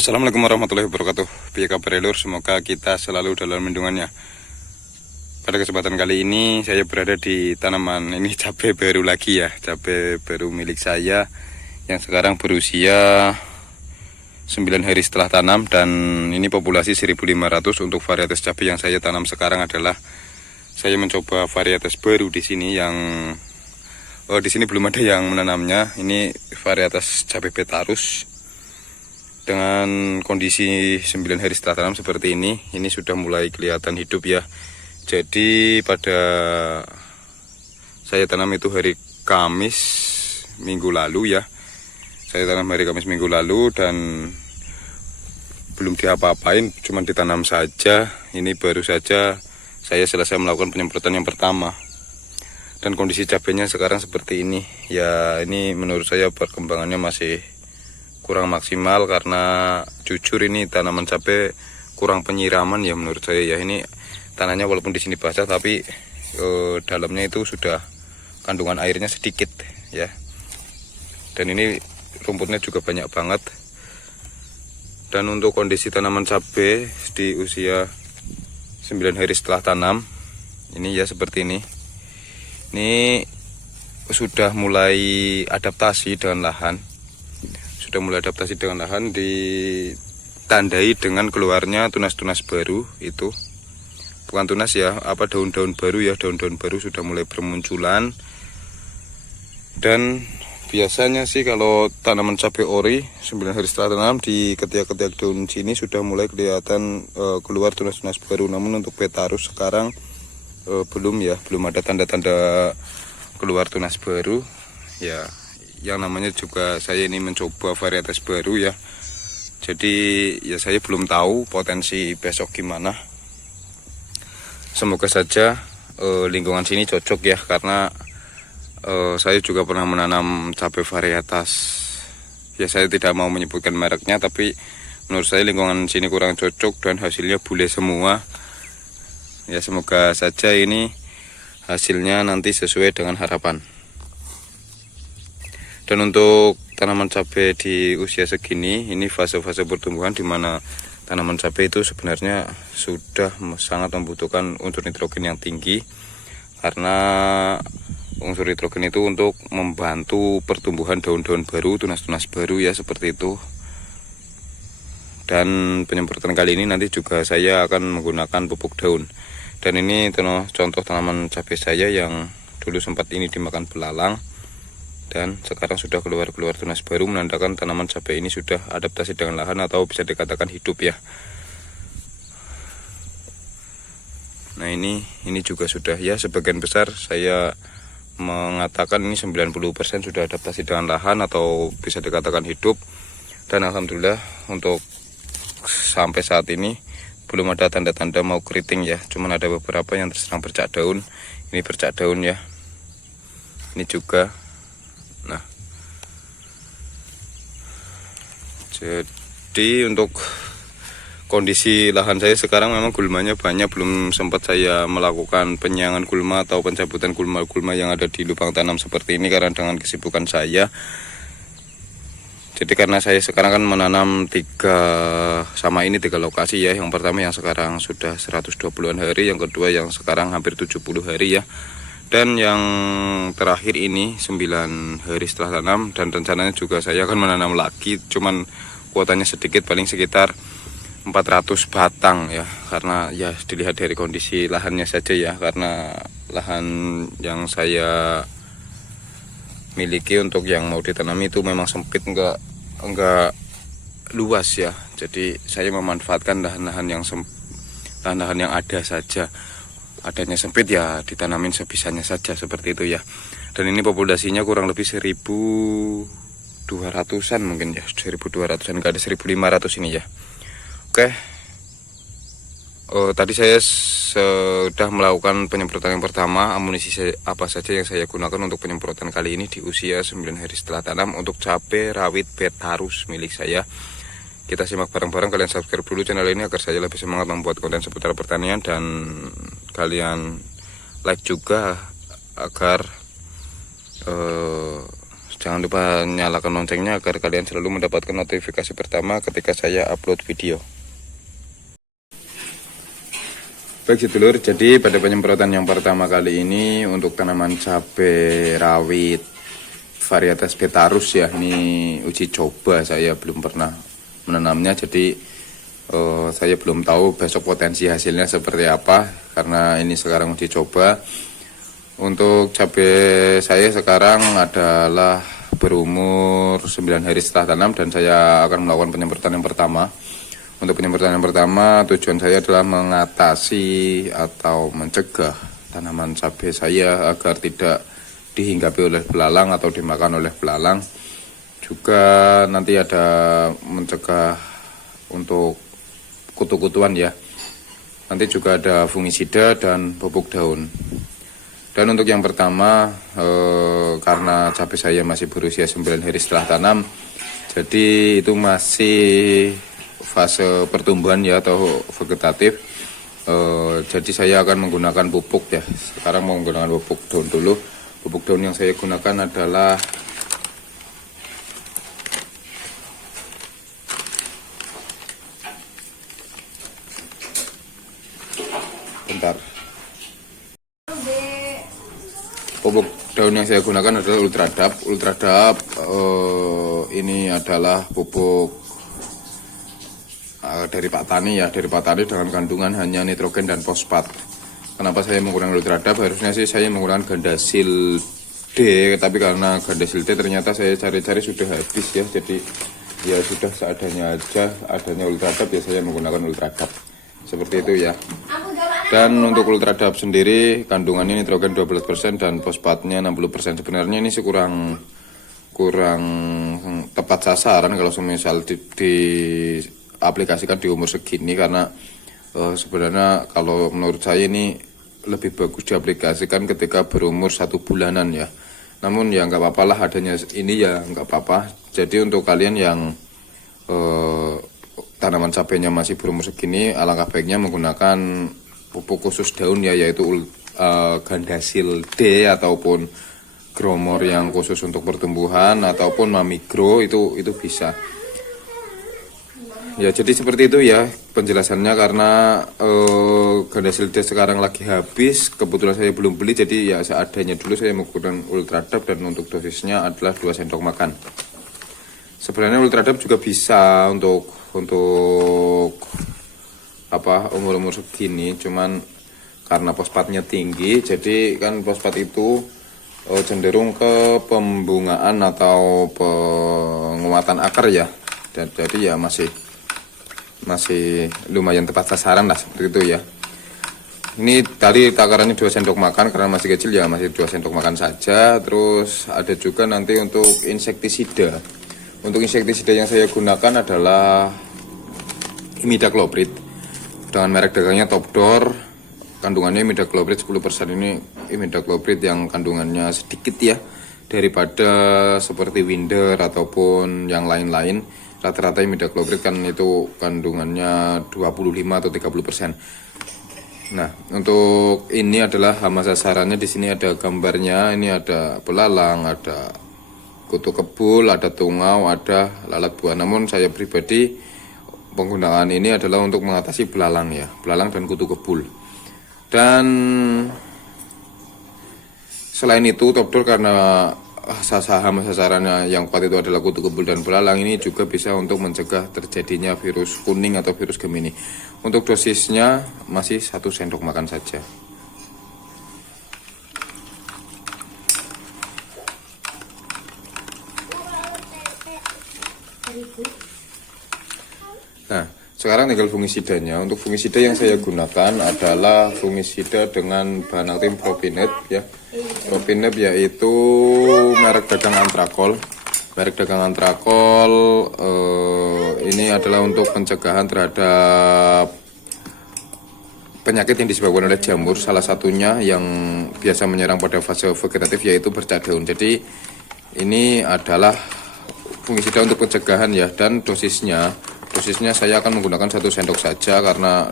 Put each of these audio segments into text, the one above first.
Assalamualaikum warahmatullahi wabarakatuh. Piye kabar lur, semoga kita selalu dalam lindungannya. Pada kesempatan kali ini saya berada di tanaman ini cabai baru lagi ya, cabai baru milik saya yang sekarang berusia 9 hari setelah tanam, dan ini populasi 1500 untuk varietas cabai yang saya tanam sekarang adalah saya mencoba varietas baru di sini yang di sini belum ada yang menanamnya. Ini varietas cabai Petarus dengan kondisi 9 hari setelah tanam seperti ini sudah mulai kelihatan hidup ya. Jadi pada saya tanam itu hari Kamis minggu lalu ya. Saya tanam hari Kamis minggu lalu dan belum diapa-apain, cuma ditanam saja. Ini baru saja saya selesai melakukan penyemprotan yang pertama. Dan kondisi cabainya sekarang seperti ini. Ya, ini menurut saya perkembangannya masih kurang maksimal karena jujur ini tanaman cabai kurang penyiraman ya menurut saya ya. Ini tanahnya walaupun di sini basah tapi dalamnya itu sudah kandungan airnya sedikit ya. Dan ini rumputnya juga banyak banget. Dan untuk kondisi tanaman cabai di usia 9 hari setelah tanam ini ya seperti ini. Ini sudah mulai adaptasi dengan lahan. Ditandai dengan keluarnya tunas-tunas baru itu. Bukan tunas ya, daun-daun baru ya, daun-daun baru sudah mulai bermunculan. Dan biasanya sih kalau tanaman cabai ori 9 hari setelah tanam di ketiak-ketiak daun sini sudah mulai kelihatan keluar tunas-tunas baru. Namun untuk Petarus sekarang belum ada tanda-tanda keluar tunas baru ya. Yang namanya juga saya ini mencoba varietas baru ya. Jadi ya saya belum tahu potensi besok gimana. Semoga saja lingkungan sini cocok ya, karena saya juga pernah menanam cabai varietas. Ya saya tidak mau menyebutkan mereknya, tapi menurut saya lingkungan sini kurang cocok dan hasilnya bule semua. Ya semoga saja ini hasilnya nanti sesuai dengan harapan. Dan untuk tanaman cabai di usia segini, ini fase-fase pertumbuhan di mana tanaman cabai itu sebenarnya sudah sangat membutuhkan unsur nitrogen yang tinggi, karena unsur nitrogen itu untuk membantu pertumbuhan daun-daun baru, tunas-tunas baru ya seperti itu. Dan penyemprotan kali ini nanti juga saya akan menggunakan pupuk daun. Dan ini contoh tanaman cabai saya yang dulu sempat ini dimakan belalang. Dan sekarang sudah keluar tunas baru, menandakan tanaman cabai ini sudah adaptasi dengan lahan atau bisa dikatakan hidup ya. Nah ini juga sudah ya, sebagian besar saya mengatakan ini 90% sudah adaptasi dengan lahan atau bisa dikatakan hidup. Dan alhamdulillah untuk sampai saat ini belum ada tanda-tanda mau keriting ya. Cuman ada beberapa yang terserang bercak daun. Ini bercak daun ya. Ini juga. Nah, jadi untuk kondisi lahan saya sekarang memang gulmanya banyak, belum sempat saya melakukan penyiangan gulma atau pencabutan gulma-gulma yang ada di lubang tanam seperti ini karena dengan kesibukan saya. Jadi karena saya sekarang kan menanam tiga lokasi ya. Yang pertama yang sekarang sudah 120-an hari, yang kedua yang sekarang hampir 70 hari ya. Dan yang terakhir ini 9 hari setelah tanam, dan rencananya juga saya akan menanam lagi, cuman kuotanya sedikit, paling sekitar 400 batang ya, karena ya dilihat dari kondisi lahannya saja ya, karena lahan yang saya miliki untuk yang mau ditanami itu memang sempit, enggak luas ya. Jadi saya memanfaatkan lahan-lahan yang ada saja. Adanya sempit ya ditanamin sebisanya saja seperti itu ya. Dan ini populasinya kurang lebih 1200-an mungkin ya, 1200-an, enggak ada 1500 ini ya. Oke. Tadi saya sudah melakukan penyemprotan yang pertama. Amunisi apa saja yang saya gunakan untuk penyemprotan kali ini di usia 9 hari setelah tanam untuk cabai rawit Petarus milik saya. Kita simak bareng-bareng, kalian subscribe dulu channel ini agar saya lebih semangat membuat konten seputar pertanian, dan kalian like juga agar Jangan lupa nyalakan loncengnya agar kalian selalu mendapatkan notifikasi pertama ketika saya upload video. Baik sedulur, jadi pada penyemprotan yang pertama kali ini untuk tanaman cabai rawit varietas Betarus ya, ini uji coba, saya belum pernah menanamnya, jadi saya belum tahu besok potensi hasilnya seperti apa karena ini sekarang uji coba. Untuk cabai saya sekarang adalah berumur 9 hari setelah tanam dan saya akan melakukan penyemprotan yang pertama. Untuk penyemprotan yang pertama, tujuan saya adalah mengatasi atau mencegah tanaman cabai saya agar tidak dihinggapi oleh belalang atau dimakan oleh belalang. Juga nanti ada mencegah untuk kutu-kutuan ya. Nanti juga ada fungisida dan pupuk daun. Dan untuk yang pertama, karena cabai saya masih berusia 9 hari setelah tanam, jadi itu masih fase pertumbuhan ya atau vegetatif. Jadi saya akan menggunakan pupuk ya. Sekarang mau menggunakan pupuk daun dulu. Pupuk daun yang saya gunakan adalah pupuk daun yang saya gunakan adalah Ultradap. Ultradap ini adalah pupuk dari Pak Tani ya, dari Pak Tani dengan kandungan hanya nitrogen dan fosfat. Kenapa saya menggunakan Ultradap? Harusnya sih saya menggunakan Gandasil D, tapi karena Gandasil D ternyata saya cari-cari sudah habis ya, jadi ya sudah seadanya aja, adanya Ultradap ya saya menggunakan Ultradap. Seperti itu ya. Dan untuk Ultradap sendiri kandungannya nitrogen 12% dan fosfatnya 60%. Sebenarnya ini kurang tepat sasaran kalau semisal aplikasikan di umur segini, karena sebenarnya kalau menurut saya ini lebih bagus diaplikasikan ketika berumur 1 bulanan ya. Namun ya nggak apa-apa lah, adanya ini ya nggak apa-apa. Jadi untuk kalian yang tanaman cabainya masih berumur segini, alangkah baiknya menggunakan pupuk khusus daun ya, yaitu Gandasil D ataupun Gromor yang khusus untuk pertumbuhan ataupun Mamigro itu bisa. Ya jadi seperti itu ya penjelasannya, karena Gandasil D sekarang lagi habis, kebetulan saya belum beli, jadi ya seadanya dulu saya menggunakan Ultradap dan untuk dosisnya adalah 2 sendok makan. Sebenarnya Ultradap juga bisa untuk umur-umur segini, cuman karena fosfatnya tinggi, jadi kan fosfat itu cenderung ke pembungaan atau penguatan akar ya, dan jadi ya masih lumayan tepat sasaran lah, seperti itu ya. Ini tadi takarannya 2 sendok makan, karena masih kecil ya masih 2 sendok makan saja. Terus ada juga nanti untuk insektisida. Untuk insektisida yang saya gunakan adalah Imidacloprid dengan merek dagangnya Topdor. Kandungannya Imidacloprid 10%. Ini Imidacloprid yang kandungannya sedikit ya, daripada seperti Winder ataupun yang lain-lain. Rata-rata Imidacloprid kan itu kandungannya 25 atau 30%. Nah, untuk ini adalah hama sasarannya. Di sini ada gambarnya. Ini ada belalang, ada kutu kebul, ada tungau, ada lalat buah. Namun saya pribadi penggunaan ini adalah untuk mengatasi belalang ya, belalang dan kutu kebul. Dan selain itu Topdor karena hama sasarannya yang kuat itu adalah kutu kebul dan belalang, ini juga bisa untuk mencegah terjadinya virus kuning atau virus Gemini. Untuk dosisnya masih 1 sendok makan saja. Nah, sekarang tinggal fungisidanya. Untuk fungisida yang saya gunakan adalah fungisida dengan bahan aktif Propinet ya. Propinet yaitu merek dagang Antrakol. Merek dagang Antrakol ini adalah untuk pencegahan terhadap penyakit yang disebabkan oleh jamur. Salah satunya yang biasa menyerang pada fase vegetatif yaitu bercak daun. Jadi ini adalah fungisida untuk pencegahan ya, dan dosisnya saya akan menggunakan 1 sendok saja karena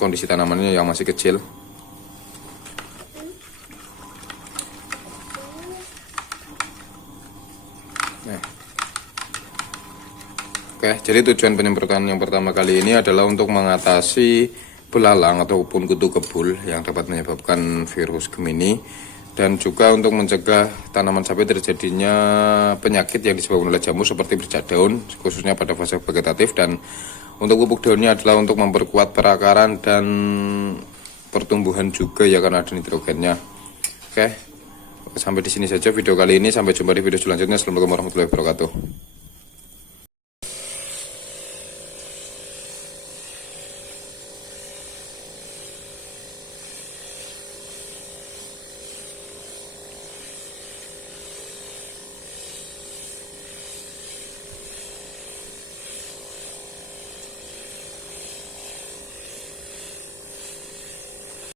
kondisi tanamannya yang masih kecil. Oke, jadi tujuan penyemprotan yang pertama kali ini adalah untuk mengatasi belalang ataupun kutu kebul yang dapat menyebabkan virus Gemini, dan juga untuk mencegah tanaman sapi terjadinya penyakit yang disebabkan oleh jamur seperti bercak daun, khususnya pada fase vegetatif. Dan untuk pupuk daunnya adalah untuk memperkuat perakaran dan pertumbuhan juga ya, karena ada nitrogennya. Oke, sampai di sini saja video kali ini. Sampai jumpa di video selanjutnya. Assalamualaikum warahmatullahi wabarakatuh.